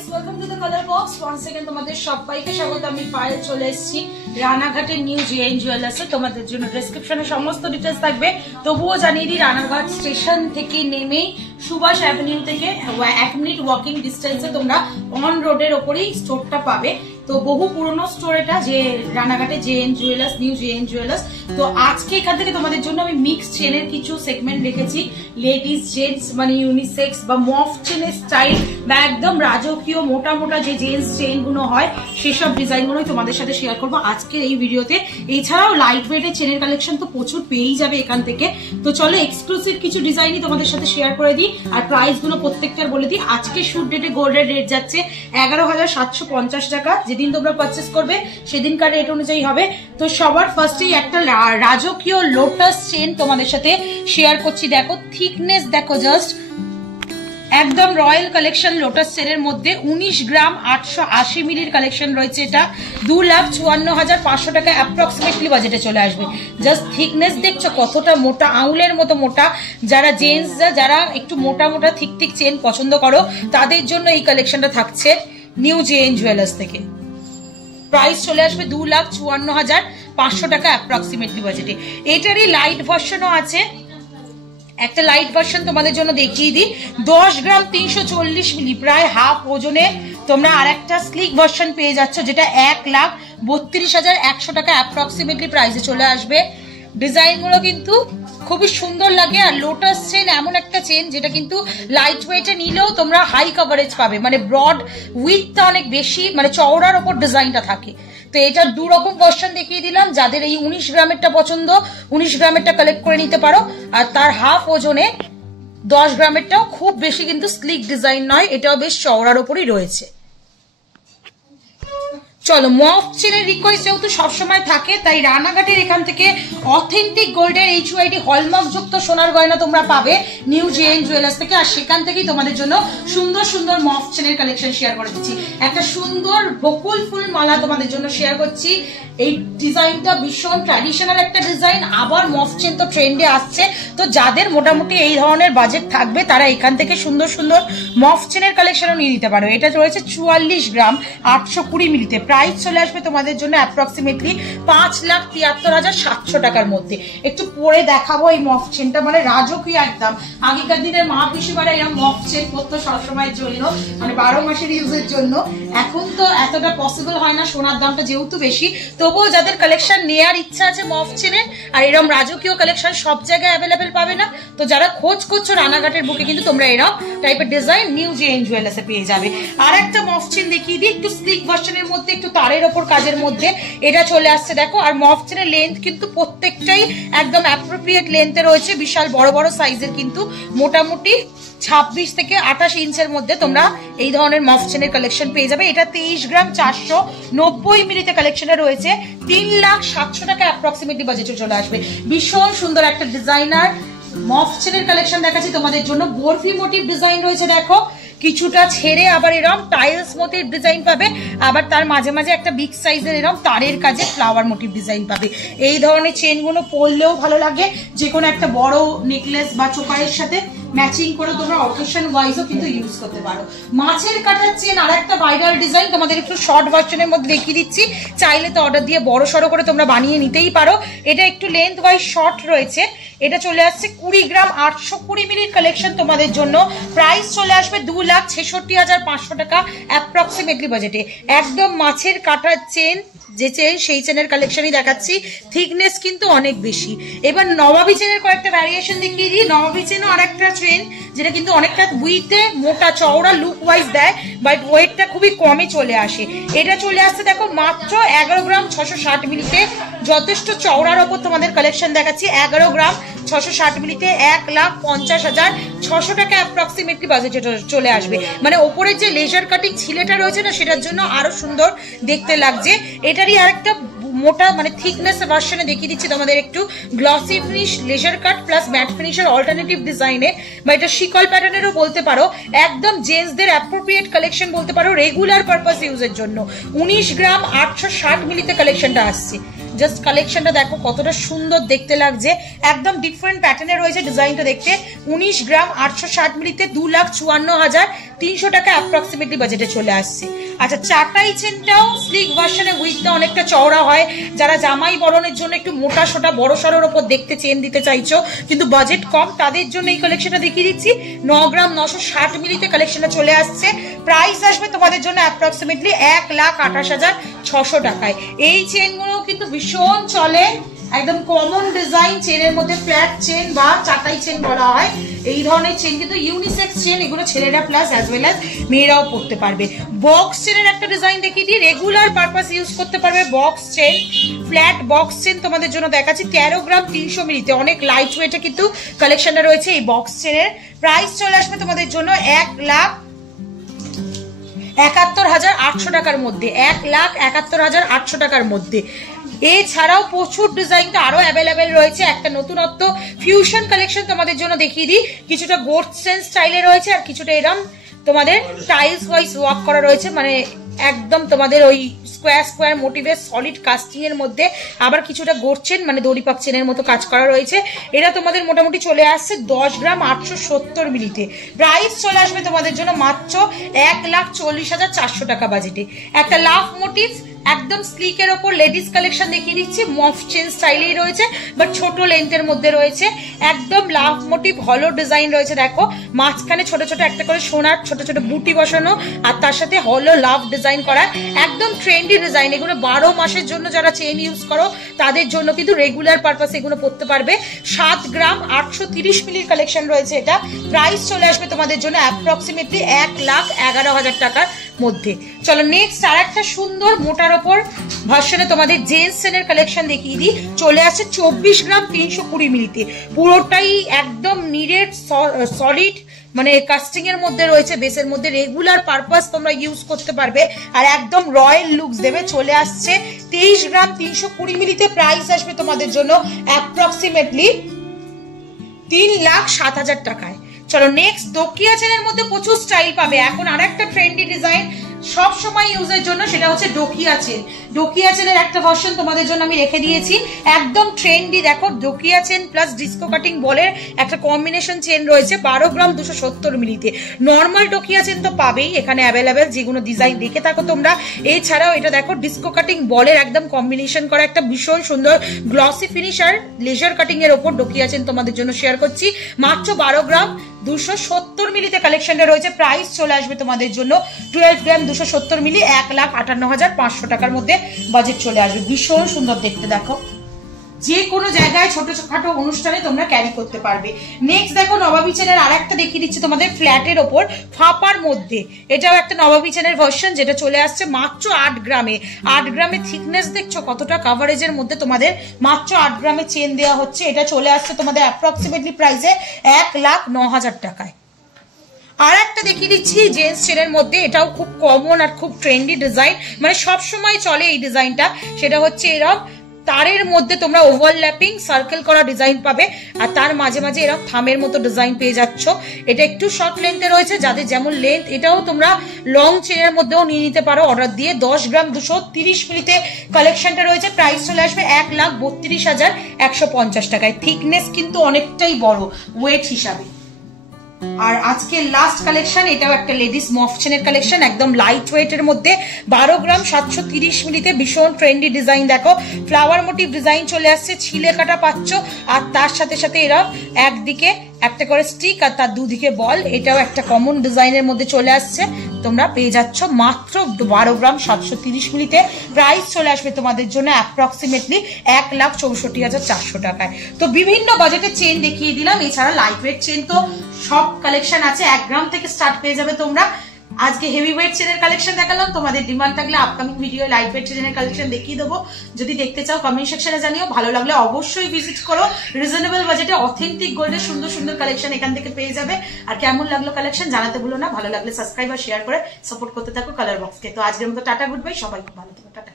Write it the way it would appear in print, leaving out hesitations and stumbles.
guys, welcome to the color box. Once again তোমাদের সবাইকে স্বাগত। আমি পায়েল চলে এসেছি রানাঘাটের নিউ জেএন জুয়েলার্সে। তোমাদের জন্য ডেসক্রিপশনে সমস্ত ডিটেইলস থাকবে, তবুও জানিয়ে দিই রানাঘাট স্টেশন থেকে নেমেই সুভাষ অ্যাভিনিউ থেকে 1 মিনিট ওয়াকিং ডিস্টেন্সে তোমরা অন রোডের ওপরেই স্টোরটা পাবে। তো বহু পুরনো স্টোর এটা, যে রানাঘাটে JN jewellers, new JN jewellers. তো আজকে এখান থেকে তোমাদের জন্য আমি মিক্স চেনের কিছু সেগমেন্ট রেখেছি, লেডিস জেন্টস মানে ইউনিসেক্স বা মফ চেনের স্টাইল বা একদম রাজকীয় মোটা মোটা যে জেন্টস চেন গুলো হয় সেসব ডিজাইন গুলোই তোমাদের সাথে শেয়ার করবো আজকের এই ভিডিওতে। এছাড়াও লাইট ওয়েটের চেনের কালেকশন তো প্রচুর পেয়েই যাবে এখান থেকে। তো চলো এক্সক্লুসিভ কিছু ডিজাইনই তোমাদের সাথে শেয়ার করে দিই, আর প্রাইস গুলো প্রত্যেকটার বলে দিই। আজকে শুট ডেটে গোল্ডের রেট যাচ্ছে 11,750 টাকা। যেদিন তোমরা পারচেস করবে সেদিনকার রেট অনুযায়ী হবে। তো সবার ফার্স্টেই একটা রাজকীয় লোটাস চেন তোমাদের সাথে শেয়ার করছি। দেখো থিকনেস, দেখো জাস্ট একদম রয়্যাল কালেকশন লোটাস চেনের মধ্যে 19 গ্রাম 880 মিলির কালেকশন রয়েছে। এটা 2,54,500 টাকা অ্যাপ্রক্সিমেটলি বাজেটে চলে আসবে। জাস্ট থিকনেস দেখছো কতটা মোটা, আঙুলের মতো মোটা। যারা জেন্টস যারা একটু মোটা মোটা থিক থিক চেন পছন্দ করো তাদের জন্য এই কালেকশনটা থাকছে নিউ জেএন জুয়েলার্স থেকে। প্রাইস চলে আসবে 2,54,500 টাকা অ্যাপ্রক্সিমেটলি বাজেটে। এটারই লাইট ভার্সনও আছে, একটা লাইট ভার্সন তোমাদের জন্য দেখিয়ে দিই। 10 গ্রাম 340 মিলি, প্রায় হাফ ওজনে তোমরা আর একটা স্লিক ভার্সন পেয়ে যাচ্ছ, যেটা 1,32,100 টাকা অ্যাপ্রক্সিমেটলি প্রাইসে চলে আসবে। ডিজাইন গুলো কিন্তু খুবই সুন্দর লাগে। আর লোটাস চেন এমন একটা চেন যেটা কিন্তু লাইট ওয়েটে নিলেও তোমরা হাই কভারেজ পাবে, মানে ব্রড উইথটা অনেক বেশি, মানে চওড়ার ওপর ডিজাইনটা থাকে। তো এটার দু রকম ভার্সন দেখিয়ে দিলাম। যাদের এই 19 গ্রামেরটা পছন্দ 19 গ্রামেরটা কালেক্ট করে নিতে পারো, আর তার হাফ ওজনে 10 গ্রামেরটাও খুব বেশি কিন্তু স্লিক ডিজাইন নয়, এটাও বেশ চওড়ার ওপরই রয়েছে। চলো মফ চেনের রিকোয়েস্ট যেহেতু সবসময় থাকে, তাই রানাঘাটের এখান থেকে অথেন্টিক গোল্ডের HYD হলমার্ক যুক্ত সোনার গয়না তোমরা পাবে নিউ জেএন জুয়েলার্স থেকে। আর সেখান থেকেই তোমাদের জন্য সুন্দর সুন্দর মফ চেনের কালেকশন শেয়ার করে দিচ্ছি। একটা সুন্দর বকুল ফুল মালা তোমাদের জন্য শেয়ার করছি। এই ডিজাইনটা ভীষণ ট্র্যাডিশনাল একটা ডিজাইন, আবার মফ চেন তো ট্রেন্ডে আসছে। তো যাদের মোটামুটি এই ধরনের বাজেট থাকবে তারা এখান থেকে সুন্দর সুন্দর মফ চেনের কালেকশনও নিয়ে নিতে পারো। এটা রয়েছে 44 গ্রাম 820 মিলিতে। প্রাইস চলে আসবে তোমাদের জন্য অ্যাপ্রক্সিমেটলি 5,73,700 টাকার মধ্যে। একটু পরে দেখাবো এই মফ চেনটা, মানে রাজকীয় একদম। আগেকার দিনের মা পিসিমারা এরকম মফ চেন করতো সবসময়ের জন্য, মানে 12 মাসের ইউজের জন্য। এখন তো এতটা পসিবল হয় না, সোনার দামটা যেহেতু বেশি। তবুও যাদের কালেকশন নেওয়ার ইচ্ছা আছে মফ চেনের, আর এরকম রাজকীয় কালেকশন সব জায়গায় অ্যাভেলেবেল পাবে না, তো যারা খোঁজ করছো রানাঘাটের বুকে কিন্তু তোমরা এরকম টাইপের ডিজাইন নিউ জেএন জুয়েলার্সে পেয়ে যাবে। আর একটা মফ চেন দেখিয়ে দিই, একটু স্লিক ভার্সনের মধ্যে, একটু তারের ওপর কাজের মধ্যে এটা চলে আসছে। দেখো, আর মফ চেনের লেন্থ কিন্তু প্রত্যেকটাই একদম অ্যাপ্রোপ্রিয়েট লেন্থে রয়েছে। বিশাল বড় বড় সাইজের কিন্তু মোটামুটি 26 থেকে 28 ইঞ্চের মধ্যে তোমরা এই ধরনের মফ চেনের কালেকশন পেয়ে যাবে। এটা 23 গ্রাম 490 মিলিতে কালেকশনে রয়েছে। 3,07,000 টাকা অ্যাপ্রক্সিমেটলি বাজেটে চলে আসবে। ভীষণ সুন্দর একটা ডিজাইনার মফ চেনের কালেকশন দেখাচ্ছি তোমাদের জন্য। বরফি মোটিভ ডিজাইন রয়েছে, দেখো কিছুটা ছেড়ে আবার এরকম টাইলস মোটিভ ডিজাইন পাবে, আবার তার মাঝে মাঝে একটা বিগ সাইজের এরকম তারের কাজে ফ্লাওয়ার মোটিভ ডিজাইন পাবে। এই ধরনের চেনগুলো পরলেও ভালো লাগে, যে কোনো একটা বড় নেকলেস বা চোকারের সাথে ম্যাচিং করে তোমরা অকেশন ওয়াইজও কিন্তু ইউজ করতে পারো। মাছের কাটার চেন আর একটা ভাইরাল ডিজাইন তোমাদের একটু শর্ট ভার্সনের মধ্যে দেখিয়ে দিচ্ছি। চাইলে তো অর্ডার দিয়ে বড় সড়ো করে তোমরা বানিয়ে নিতেই পারো। এটা একটু লেন্থ ওয়াইজ শর্ট রয়েছে। এটা চলে আসছে 20 গ্রাম 820 মিলির কালেকশন তোমাদের জন্য। প্রাইস চলে আসবে 2,66,500 টাকা অ্যাপ্রক্সিমেটলি বাজেটে। একদম মাছের কাটার চেন, যে চেন সেই চেনের কালেকশনই দেখাচ্ছি। থিকনেস কিন্তু অনেক বেশি। এবার নবাবী চেনের কয়েকটা ভ্যারিয়েশন দেখিয়ে দিই। নবাবী চেনও আর একটা চেন যেটা কিন্তু অনেকটা উইথে মোটা চওড়া লুক ওয়াইজ দেয়, বাট ওয়েটটা খুবই কমে চলে আসে। এটা চলে আসছে দেখো মাত্র 11 গ্রাম 660 মিলিতে। যথেষ্ট চওড়ার ওপর তোমাদের কালেকশন দেখাচ্ছি। 11 গ্রাম 660 মিলিতে 1,50,600 টাকা অ্যাপ্রক্সিমেটলি বাজেটে চলে আসবে। মানে ওপরের যে লেজার কাটিং ছিলেটা রয়েছে না, সেটার জন্য আরো সুন্দর দেখতে লাগছে। এটারই আরেকটা মোটা মানে থিকনেস ভার্সনে দেখিয়ে দিচ্ছি তোমাদের, একটু glossy finish laser cut plus matte ফিনিশের অল্টারনেটিভ ডিজাইনে, বা এটা শিকল প্যাটার্নেরও বলতে পারো। একদম জেন্টসদের অ্যাপ্রোপ্রিয়েট কালেকশন বলতে পারো, রেগুলার পারপাস ইউজের জন্য। 19 গ্রাম 860 মিলিতে কালেকশনটা আসছে। জাস্ট কালেকশনটা দেখো কতটা সুন্দর দেখতে লাগছে, একদম ডিফারেন্ট প্যাটার্নে রয়েছে ডিজাইনটা দেখতে। 19 গ্রাম 860 মিলিতে 2,54,000 300 টাকা অ্যাপ্রক্সিমেটলি বাজেটে চলে আসছে। আচ্ছা, চাটাই চেনটাও স্লিক ভার্সনে উইথটা অনেকটা চওড়া হয়, যারা জামাই বরণের জন্য একটু মোটা সোটা বড় সড়োর ওপর দেখতে চেন দিতে চাইছো কিন্তু বাজেট কম, তাদের জন্য এই কালেকশনটা দেখিয়ে দিচ্ছি। 9 গ্রাম 960 মিলিতে কালেকশনটা চলে আসছে। প্রাইস আসবে তোমাদের জন্য অ্যাপ্রক্সিমেটলি 1,28,600 টাকায়। এই চেনগুলো কিন্তু ভীষণ চলে, একদম কমন ডিজাইন চেনের মধ্যে ফ্ল্যাট চেন বা চাটাই চেন বলা হয়। এই ধরনের চেন কিন্তু ইউনিসেক্স চেন, এগুলো ছেলেরা প্লাস অ্যাজ ওয়েল অ্যাজ মেয়েরাও পড়তে পারবে। বক্স চেনের একটা ডিজাইন দেখিয়ে দিই, রেগুলার পারপাস ইউজ করতে পারবে box chain. Flat box chain তোমাদের জন্য দেখাচ্ছি 13 গ্রাম 300 মিলিতে, অনেক লাইট ওয়েটে কিন্তু কালেকশনটা রয়েছে এই বক্স চেনের। প্রাইস চলে আসবে তোমাদের জন্য 1,71,800 টাকার মধ্যে, 1,71,800 টাকার মধ্যে। এছাড়াও প্রচুর ডিজাইনটা আরো অ্যাভেলেবেল রয়েছে। একটা নতুনত্ব ফিউশন কালেকশন তোমাদের জন্য দেখিয়ে দিই, কিছুটা গোর্ডসেন স্টাইলে রয়েছে আর কিছুটা এরম তোমাদের টাইলস ওয়াইজ ওয়ার্ক করা রয়েছে, মানে একদম তোমাদের ওই স্কোয়ার স্কোয়ার মোটিভের সলিড কাস্টিং এর মধ্যে আবার কিছুটা গোর্চেন মানে দড়িপাক চেনের মতো কাজ করা রয়েছে। এটা তোমাদের মোটামুটি চলে আসছে 10 গ্রাম 870 মিলিতে। প্রাইস চলে আসবে তোমাদের জন্য মাত্র 1,40,400 টাকা বাজেটে। একটা লাভ মোটিভ একদম স্লিকের ওপর লেডিস কালেকশন দেখিয়ে দিচ্ছি, মফ চেন স্টাইলেই রয়েছে বাট ছোট লেন্থের মধ্যে রয়েছে। একদম লাভ মোটিভ হলো ডিজাইন রয়েছে, দেখো মাঝখানে ছোট ছোট একটা করে সোনার ছোট ছোট বুটি বসানো আর তার সাথে হলো লাভ ডিজাইন করা, একদম ট্রেন্ডি ডিজাইন। এগুলো 12 মাসের জন্য যারা চেন ইউজ করো তাদের জন্য কিন্তু রেগুলার পারপাস এগুলো পড়তে পারবে। 7 গ্রাম 830 মিলির কালেকশন রয়েছে এটা। প্রাইস চলে আসবে তোমাদের জন্য অ্যাপ্রক্সিমেটলি 1,11,000 টাকার মধ্যে। চলো নেক্সট আর একটা সুন্দর মোটার ওপর ভার্সনে তোমাদের জেন্টস চেনের কালেকশন দেখিয়ে দিই। চলে আসছে 24 গ্রাম 320 মিলিতে, পুরোটাই একদম নিডেড সলিড মানে কাস্টিং এর মধ্যে রয়েছে, বেসের মধ্যে রেগুলার পারপাস তোমরা ইউজ করতে পারবে আর একদম রয়্যাল লুকস দেবে। চলে আসছে 23 গ্রাম 320 মিলিতে। প্রাইস আসবে তোমাদের জন্য অ্যাপ্রক্সিমেটলি 3,07,000 টাকায়। চলো নেক্সট ডোকিয়া চেনের মধ্যে প্রচুর স্টাইল পাবে। এখন আর একটা ট্রেন্ডি ডিজাইন সব সময় ইউজের জন্য, সেটা হচ্ছে ডোকিয়া চেন। ডোকিয়া চেনের একটা ভার্সন তোমাদের জন্য আমি রেখে দিয়েছি, একদম ট্রেন্ডি। দেখো ডোকিয়া চেন প্লাস ডিস্কো কাটিং বলের একটা কম্বিনেশন চেন রয়েছে 12 গ্রাম 270 মিলিতে। নর্মাল ডোকিয়া চেন তো পাবেই এখানে অ্যাভেলেবেল, যেগুলো ডিজাইন দেখে থাকো তোমরা। এছাড়াও এটা দেখো ডিস্কো কাটিং বলের একদম কম্বিনেশন করা একটা ভীষণ সুন্দর গ্লসি ফিনিশ আর লেজার কাটিং এর ওপর ডোকিয়া চেন তোমাদের জন্য শেয়ার করছি। মাত্র 12 গ্রাম 270 মিলিতে কালেকশনটা রয়েছে। প্রাইস চলে আসবে তোমাদের জন্য 12 গ্রাম 270 মিলি 1,58,500 টাকার মধ্যে বাজেট চলে আসবে। ভীষণ সুন্দর দেখতে, দেখো যে কোনো জায়গায় ছোটখাটো অনুষ্ঠানে তোমরা ক্যারি করতে পারবে। নেক্সট দেখো নবাবী চেনের আর একটা দেখিয়ে দিচ্ছি তোমাদের ফ্ল্যাটের ওপর ফাঁপার মধ্যে। এটাও একটা নবাবী চেনের ভার্সন যেটা চলে আসছে মাত্র 8 গ্রামে। 8 গ্রামে থিকনেস দেখছো কতটা, কাভারেজের মধ্যে তোমাদের মাত্র 8 গ্রামে চেন দেওয়া হচ্ছে। এটা চলে আসছে তোমাদের অ্যাপ্রক্সিমেটলি প্রাইসে 1,09,000 টাকায়। আর একটা দেখিয়ে দিচ্ছি জেন্টস চেনের মধ্যে, এটাও খুব কমন আর খুব ট্রেন্ডি ডিজাইন, মানে সব সময় চলে এই ডিজাইনটা। সেটা হচ্ছে এরকম তারের মধ্যে তোমরা ওভারল্যাপিং সার্কেল করা ডিজাইন পাবে আর তার মাঝে মাঝে এরকম থামের মতো ডিজাইন পেয়ে যাচ্ছ। এটা একটু শর্ট লেন্থে রয়েছে, যাদের যেমন লেন্থ এটাও তোমরা লং চেনের মধ্যেও নিয়ে নিতে পারো অর্ডার দিয়ে। 10 গ্রাম 230 মিলিতে কালেকশনটা রয়েছে। প্রাইস চলে আসবে 1,32,150 টাকায়। থিকনেস কিন্তু অনেকটাই বড় ওয়েট হিসাবে। আর আজকে লাস্ট কালেকশন, এটাও একটা লেডিস মফ চেনের কালেকশন, একদম লাইট ওয়েট এর মধ্যে 12 গ্রাম 730 মিলিতে। ভীষণ ট্রেন্ডি ডিজাইন, দেখো ফ্লাওয়ার মোটিভ ডিজাইন চলে আসছে, ছিলে কাটা পাচ্ছ আর তার সাথে সাথে এরা একদিকে একটা করে স্টিক আর তার দুদিকে বল। এটাও একটা কমন ডিজাইনের মধ্যে চলে আসছে, তোমরা পেয়ে যাচ্ছ মাত্র 12 গ্রাম 730 মিলিতে। প্রাইস চলে আসবে তোমাদের জন্য অ্যাপ্রক্সিমেটলি 1,64,400 টাকায়। তো বিভিন্ন বাজেটের চেন দেখিয়ে দিলাম, এছাড়া লাইট ওয়েট চেন তো সব কালেকশন আছে, 1 গ্রাম থেকে স্টার্ট পেয়ে যাবে তোমরা। আজকে হেভি ওয়েট চেনের কালেকশন দেখালাম, তোমাদের ডিমান্ড থাকলে আপকামিং ভিডিও লাইট ওয়েট চেনের কালেকশন দেখিয়ে দেবো। যদি দেখতে চাও কমেন্ট সেকশনে জানিও, ভালো লাগলে অবশ্যই ভিজিট করো। রিজনেবল বাজেটে অথেন্টিক গোল্ডের সুন্দর সুন্দর কালেকশন এখান থেকে পেয়ে যাবে। আর কেমন লাগলো কালেকশন জানাতে ভুলো না, ভালো লাগলে সাবস্ক্রাইব আর শেয়ার করে সাপোর্ট করতে থাকো কালার বক্সকে। তো আজকের মতো টাটা, গুড বাই, সবাই খুব ভালো থেকো, টাটা।